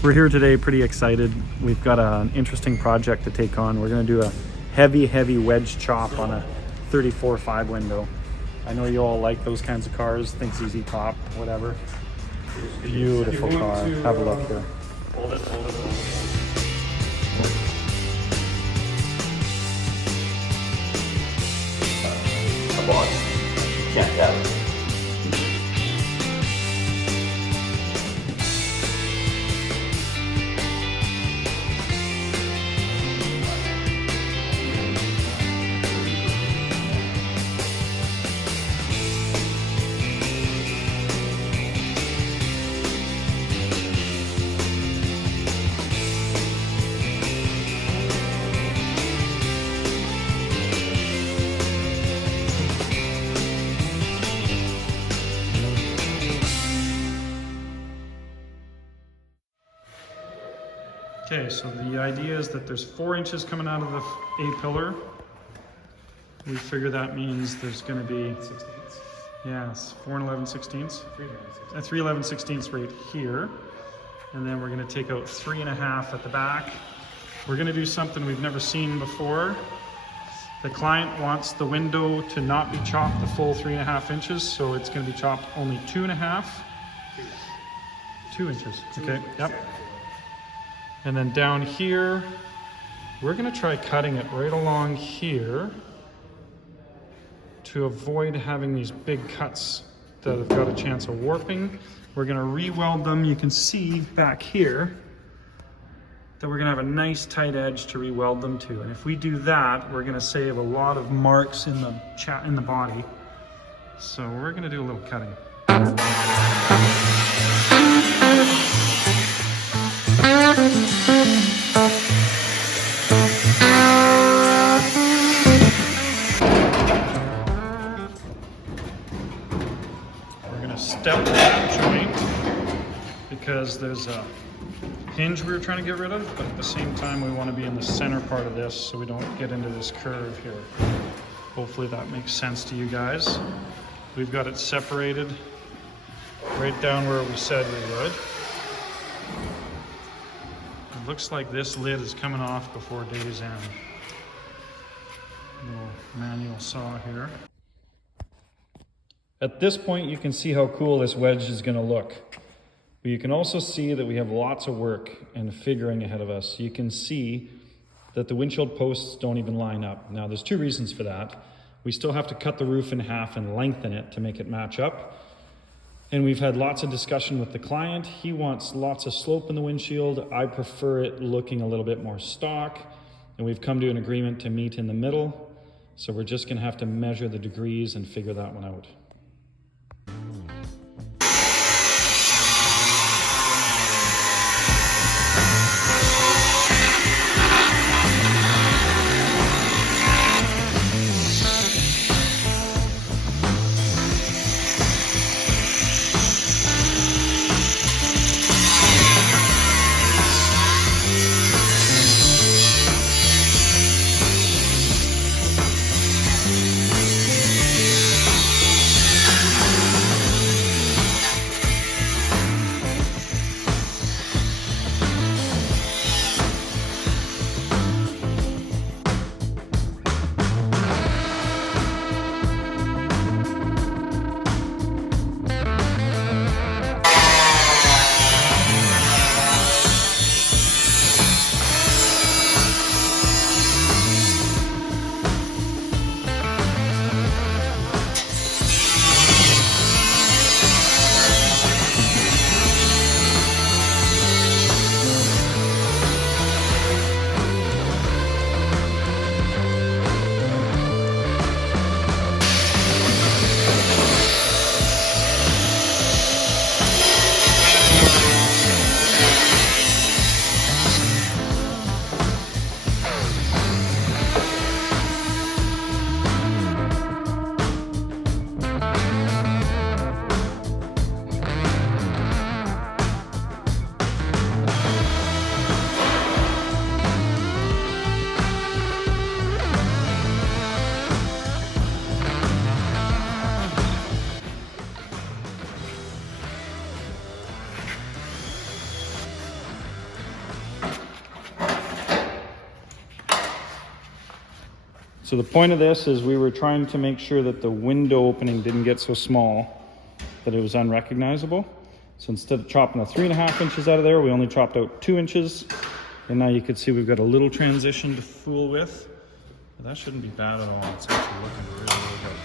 We're here today pretty excited. We've got an interesting project to take on. We're going to do a heavy wedge chop on a 34.5 window. I know you all like those kinds of cars, thinks easy top, whatever. Beautiful car. Have a look here. Hold it. Come on. You can't have it. Okay, so the idea is that there's 4 inches coming out of the A-pillar. We figure that means there's going to be 16ths. Yes, 4 and 11/16. 3 11/16 right here. And then we're going to take out 3.5 at the back. We're going to do something we've never seen before. The client wants the window to not be chopped the full 3.5 inches, so it's going to be chopped only 2.5. 2 inches. Okay, yep. And then down here, we're going to try cutting it right along here to avoid having these big cuts that have got a chance of warping. We're going to re-weld them. You can see back here that we're going to have a nice tight edge to re-weld them to. And if we do that, we're going to save a lot of marks in the body. So we're going to do a little cutting. Step that joint because there's a hinge we were trying to get rid of, but at the same time we want to be in the center part of this so we don't get into this curve here. Hopefully that makes sense to you guys. We've got it separated right down where we said we would. It looks like this lid is coming off before day's end. Little manual saw here. At this point, you can see how cool this wedge is going to look. But you can also see that we have lots of work and figuring ahead of us. You can see that the windshield posts don't even line up. Now, there's 2 reasons for that. We still have to cut the roof in half and lengthen it to make it match up. And we've had lots of discussion with the client. He wants lots of slope in the windshield. I prefer it looking a little bit more stock. And we've come to an agreement to meet in the middle. So we're just going to have to measure the degrees and figure that one out. So the point of this is we were trying to make sure that the window opening didn't get so small that it was unrecognizable. So instead of chopping the 3.5 inches out of there, we only chopped out 2 inches. And now you can see we've got a little transition to fool with. But that shouldn't be bad at all. It's actually looking really, really good.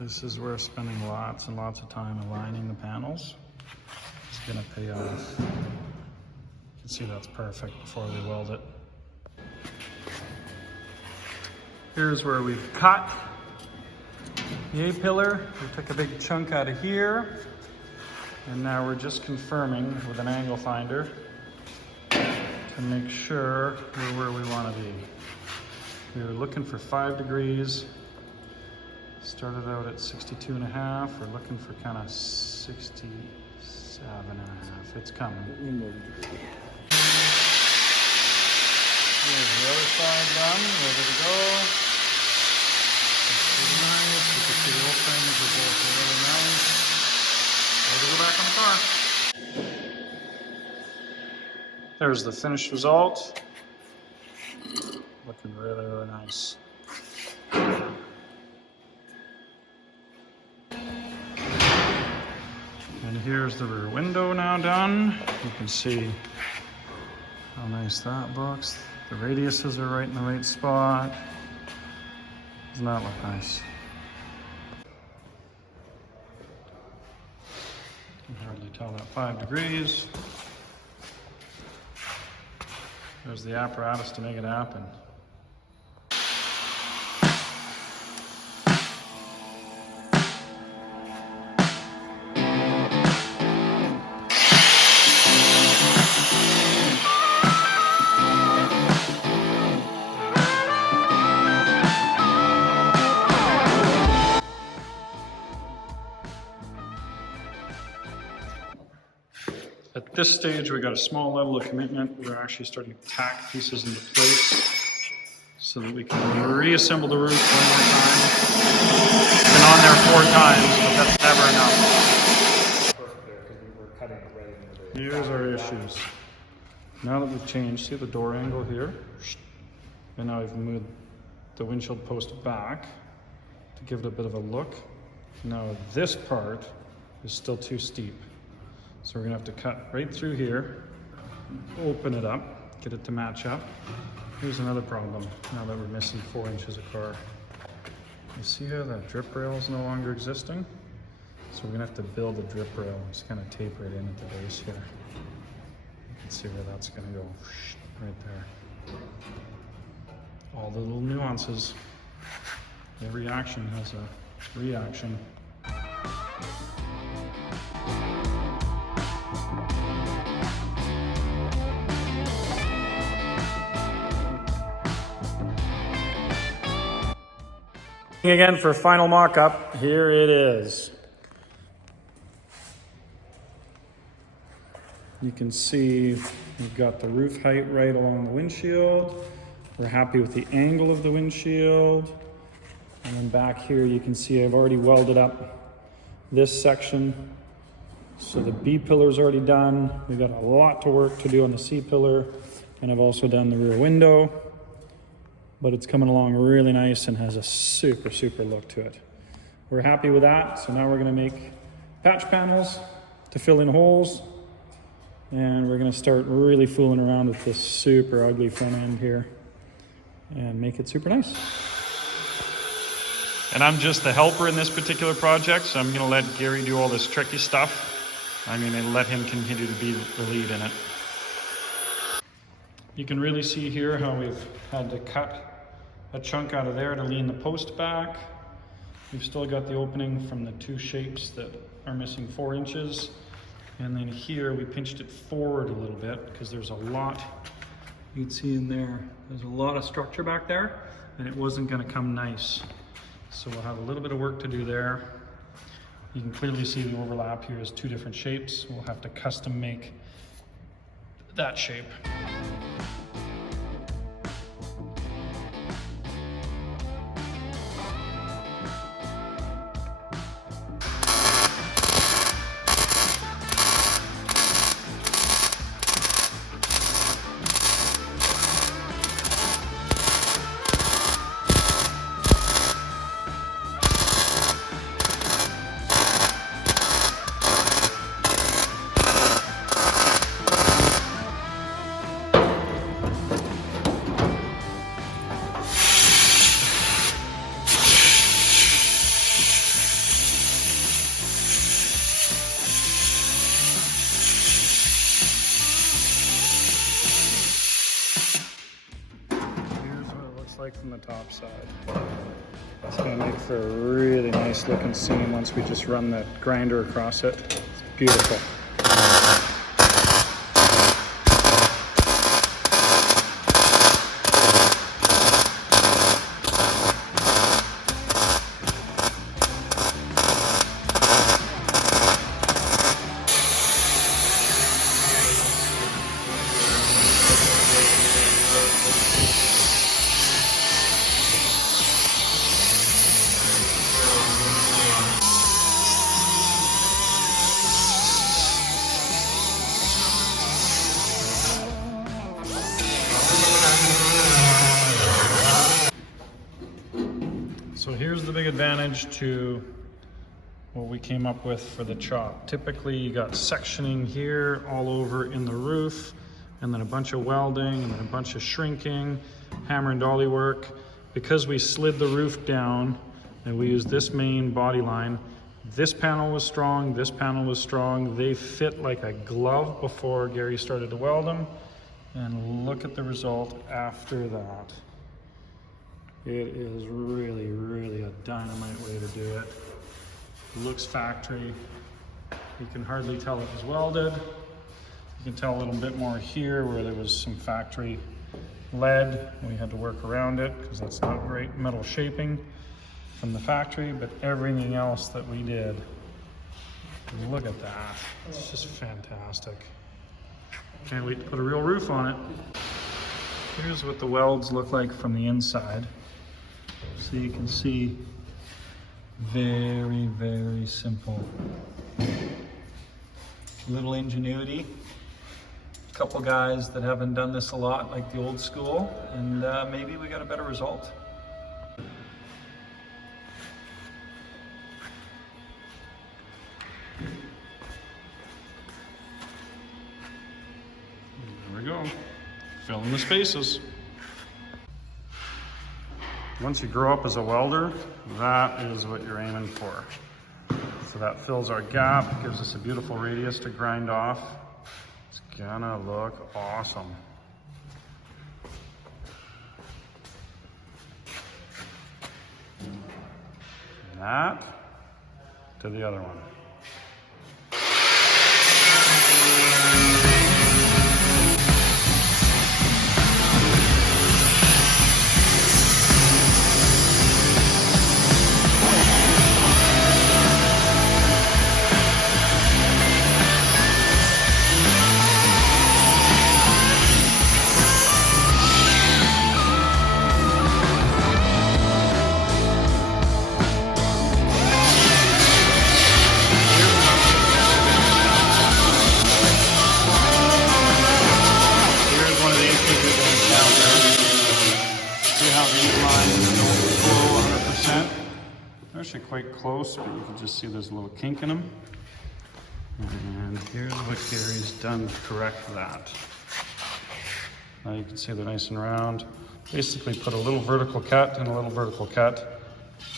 This is where spending lots and lots of time aligning the panels is going to pay off. You can see that's perfect before we weld it. Here's where we've cut the A-pillar. We took a big chunk out of here, and now we're just confirming with an angle finder to make sure we're where we want to be. We're looking for 5 degrees. Started out at 62.5. We're looking for kind of 67.5. It's coming. There's the other side done, ready to go. It's really nice. You can see the openings are both really nice. Ready to go back on the car. There's the finished result. Looking really, really nice. And here's the rear window now done. You can see how nice that looks. The radiuses are right in the right spot. Doesn't that look nice? You can hardly tell that 5 degrees. There's the apparatus to make it happen. At this stage, we got a small level of commitment. We're actually starting to tack pieces into place so that we can reassemble the roof one more time. It's been on there 4 times, but that's never enough. Here's our issues. Now that we've changed, see the door angle here? And now we've moved the windshield post back to give it a bit of a look. Now this part is still too steep. So we're gonna have to cut right through here, open it up, get it to match up. Here's another problem, now that we're missing 4 inches of car. You see how that drip rail is no longer existing? So we're gonna have to build a drip rail and just kind of taper it in at the base here. You can see where that's gonna go, right there. All the little nuances. Every action has a reaction. Again for final mock-up, here it is. You can see we've got the roof height right along the windshield. We're happy with the angle of the windshield. And then back here you can see I've already welded up this section. So the B pillar's already done. We've got a lot to work to do on the C pillar. And I've also done the rear window. But it's coming along really nice and has a super, super look to it. We're happy with that. So now we're gonna make patch panels to fill in holes. And we're gonna start really fooling around with this super ugly front end here and make it super nice. And I'm just the helper in this particular project, so I'm gonna let Gary do all this tricky stuff. I'm gonna let him continue to be the lead in it. You can really see here how we've had to cut a chunk out of there to lean the post back. We've still got the opening from the 2 shapes that are missing 4 inches. And then here we pinched it forward a little bit because there's a lot You can see in there, there's a lot of structure back there, and it wasn't gonna come nice. So we'll have a little bit of work to do there. You can clearly see the overlap here is two different shapes. We'll have to custom make that shape. Like from the top side. It's going to make for a really nice looking seam once we just run the grinder across it. It's beautiful. So here's the big advantage to what we came up with for the chop. Typically you got sectioning here all over in the roof, and then a bunch of welding, and then a bunch of shrinking, hammer and dolly work. Because we slid the roof down and we used this main body line, this panel was strong, this panel was strong. They fit like a glove before Gary started to weld them. And look at the result after that. It is really, really a dynamite way to do it. It looks factory. You can hardly tell it was welded. You can tell a little bit more here where there was some factory lead. We had to work around it because that's not great metal shaping from the factory, but everything else that we did, look at that. It's just fantastic. Can't wait to put a real roof on it. Here's what the welds look like from the inside. So you can see, very, very simple. Little ingenuity. A couple guys that haven't done this a lot, like the old school, and maybe we got a better result. There we go. Fill in the spaces. Once you grow up as a welder, that is what you're aiming for. So that fills our gap, gives us a beautiful radius to grind off. It's gonna look awesome. And that to the other one. They're actually quite close, but you can just see there's a little kink in them. And here's what Gary's done to correct that. Now you can see they're nice and round. Basically put a little vertical cut and a little vertical cut.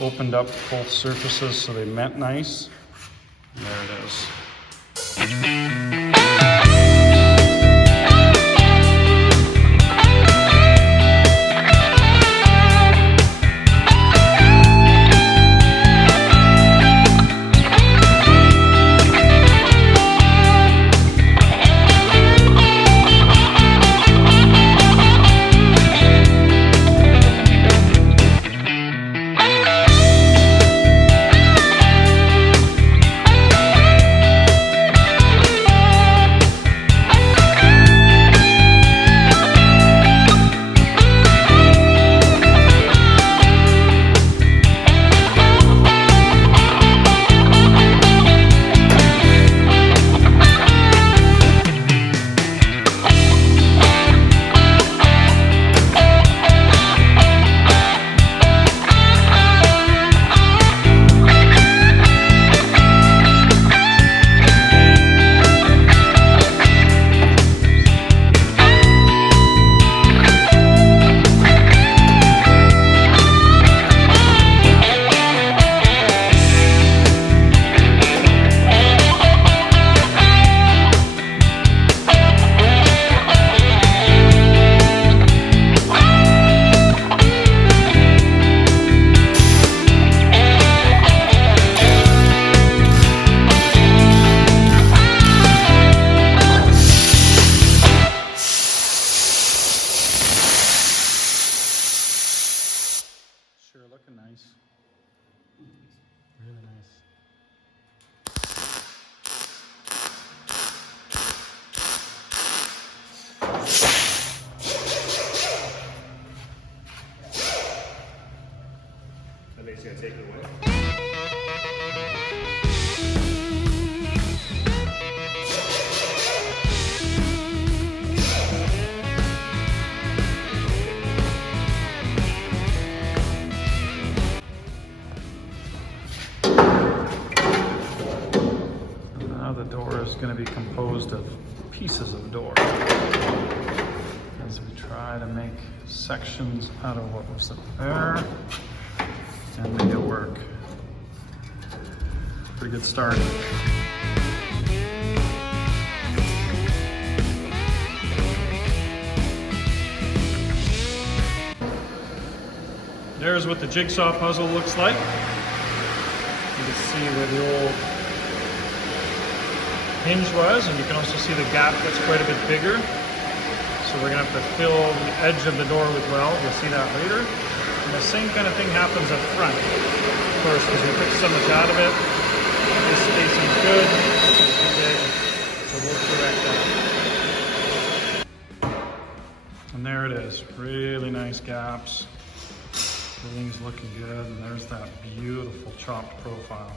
Opened up both surfaces so they met nice. And there it is. Now the door is going to be composed of pieces of door as we try to make sections out of what was there and make it work. Pretty good start. There's what the jigsaw puzzle looks like. You can see where the old hinge was, and you can also see the gap gets quite a bit bigger. So we're gonna have to fill the edge of the door with weld. You'll see that later. And the same kind of thing happens up front. Of course, because we took so much out of it, this spacing's good, so we'll correct that. And there it is, really nice gaps. Everything's looking good, and there's that beautiful chopped profile.